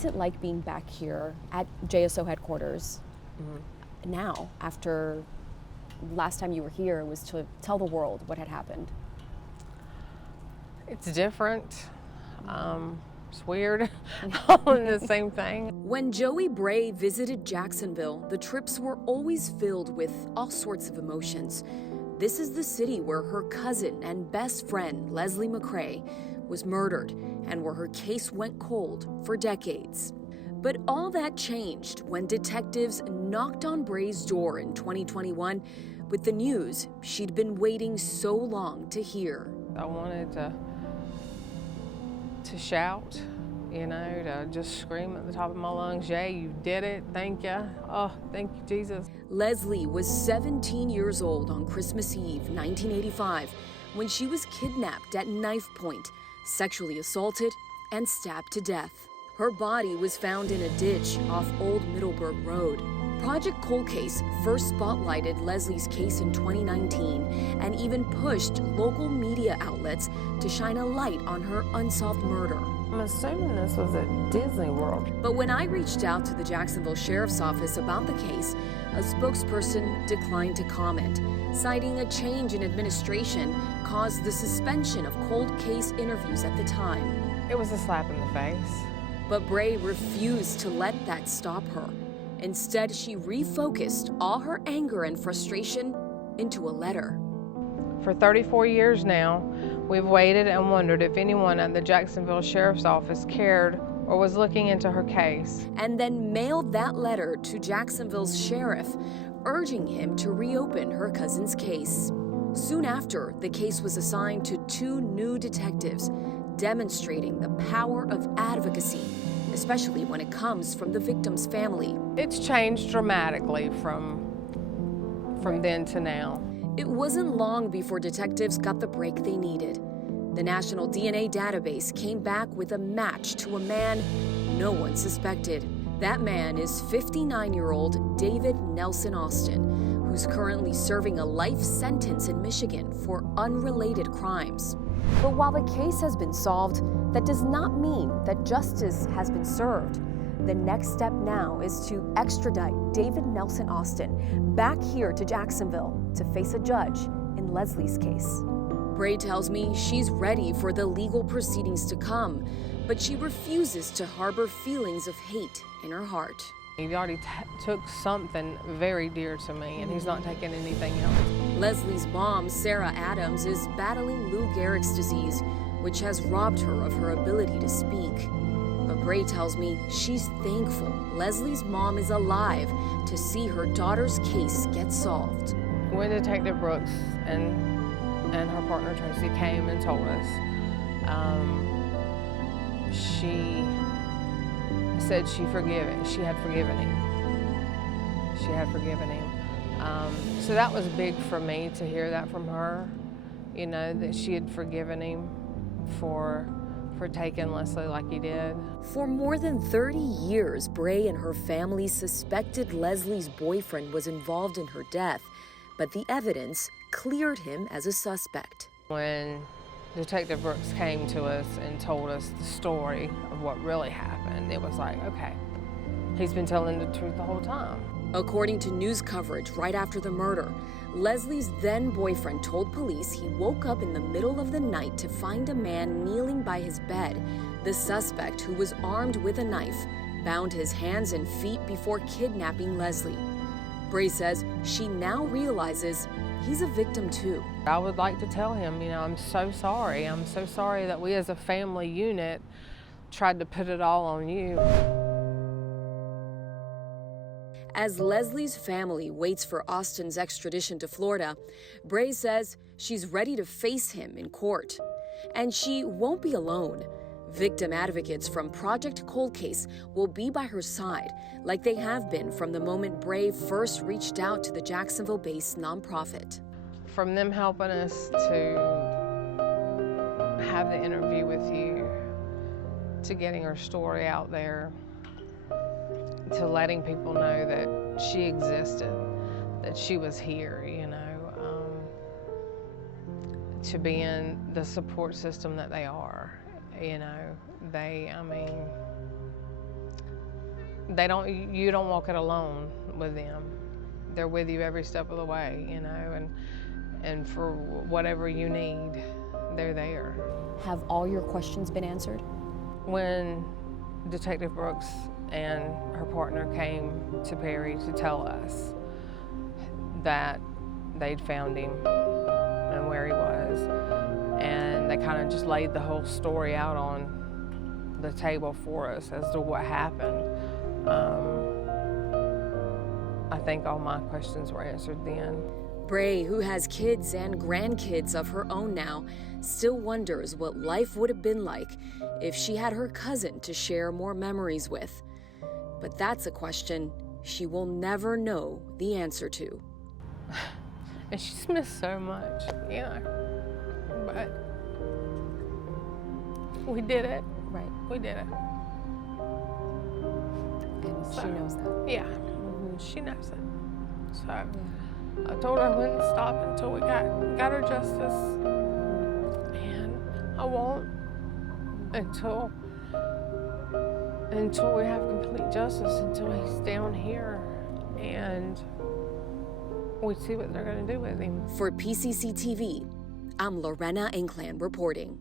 What's it like being back here at JSO headquarters now, after last time you were here was to tell the world what had happened? It's different. It's weird, all in the same thing. When Joey Bray visited Jacksonville, the trips were always filled with all sorts of emotions. This is the city where her cousin and best friend, Leslie McCray, was murdered and where her case went cold for decades. But all that changed when detectives knocked on Bray's door in 2021 with the news she'd been waiting so long to hear. I wanted to shout, you know, to just scream at the top of my lungs, "Jay, you did it, thank you. Oh, thank you, Jesus." Leslie was 17 years old on Christmas Eve, 1985, when she was kidnapped at knife point, sexually assaulted, and stabbed to death. Her body was found in a ditch off Old Middleburg Road. Project Cold Case first spotlighted Leslie's case in 2019 and even pushed local media outlets to shine a light on her unsolved murder. I'm assuming this was at Disney World. But when I reached out to the Jacksonville Sheriff's Office about the case, a spokesperson declined to comment, citing a change in administration caused the suspension of cold case interviews at the time. It was a slap in the face. But Bray refused to let that stop her. Instead, she refocused all her anger and frustration into a letter. For 34 years now, we've waited and wondered if anyone at the Jacksonville Sheriff's Office cared or was looking into her case. And then mailed that letter to Jacksonville's sheriff, urging him to reopen her cousin's case. Soon after, the case was assigned to 2 new detectives, demonstrating the power of advocacy, especially when it comes from the victim's family. It's changed dramatically from then to now. It wasn't long before detectives got the break they needed. The National DNA Database came back with a match to a man no one suspected. That man is 59-year-old David Nelson Austin, who's currently serving a life sentence in Michigan for unrelated crimes. But while the case has been solved, that does not mean that justice has been served. The next step now is to extradite David Nelson Austin back here to Jacksonville to face a judge in Leslie's case. Bray tells me she's ready for the legal proceedings to come, but she refuses to harbor feelings of hate in her heart. He already took something very dear to me, and he's not taking anything else. Leslie's mom, Sarah Adams, is battling Lou Gehrig's disease, which has robbed her of her ability to speak. But Bray tells me she's thankful Leslie's mom is alive to see her daughter's case get solved. When Detective Brooks and her partner Tracy came and told us, she said she had forgiven him. She had forgiven him. So that was big for me to hear that from her, you know, that she had forgiven him for taking Leslie like he did. For more than 30 years, Bray and her family suspected Leslie's boyfriend was involved in her death, but the evidence cleared him as a suspect. When Detective Brooks came to us and told us the story of what really happened, it was like, okay, he's been telling the truth the whole time. According to news coverage right after the murder, Leslie's then boyfriend told police he woke up in the middle of the night to find a man kneeling by his bed. The suspect, who was armed with a knife, bound his hands and feet before kidnapping Leslie. Bray says she now realizes he's a victim too. I would like to tell him, you know, I'm so sorry. I'm so sorry that we as a family unit tried to put it all on you. As Leslie's family waits for Austin's extradition to Florida, Bray says she's ready to face him in court. And she won't be alone. Victim advocates from Project Cold Case will be by her side, like they have been from the moment Bray first reached out to the Jacksonville-based nonprofit. From them helping us to have the interview with you, to getting her story out there, to letting people know that she existed, that she was here, you know, to being the support system that they are, you know. you don't walk it alone with them. They're with you every step of the way, you know, and for whatever you need, they're there. Have all your questions been answered? When Detective Brooks and her partner came to Perry to tell us that they'd found him and where he was, and they kind of just laid the whole story out on the table for us as to what happened, I think all my questions were answered then. Bray, who has kids and grandkids of her own now, still wonders what life would have been like if she had her cousin to share more memories with. But that's a question she will never know the answer to. And she's missed so much, you know, but we did it. Right. We did it. And she knows that. Yeah, she knows it. So I told her I wouldn't stop until we got her justice, and I won't until we have complete justice, until he's down here and we see what they're going to do with him. For PCCTV, I'm Lorena Inclán reporting.